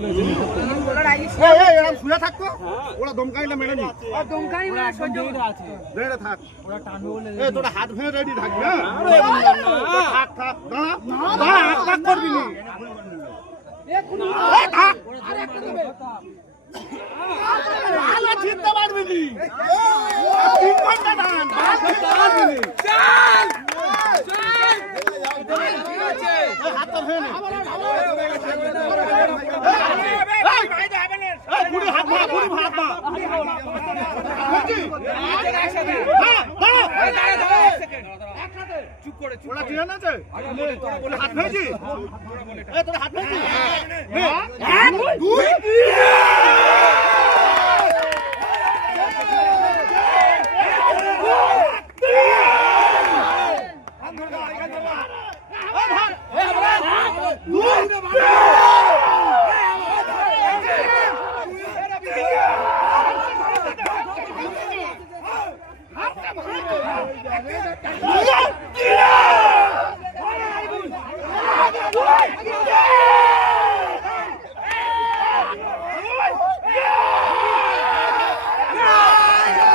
এই, শুয়ে থাকতো? ওরা দমকাইলে মেরে নি। রেডি থাক। এই তোরা হাত ভেঙে রেডি থাকবি হ্যাঁ? থাক থাক দাঁড়া দাঁড়া হাত থাক করবি নি। এই, থাক। ভালো চিনতে পারবি নি। তিন ঘণ্টা দাঁড়ান পারবি নি। এই, হাতটা ভেঙে চুপ করে চুপ করে ঠিক আছে তোরা বলে হাত ফেলেছি তোরা হাত ফেলেছি দুই দুই verdade.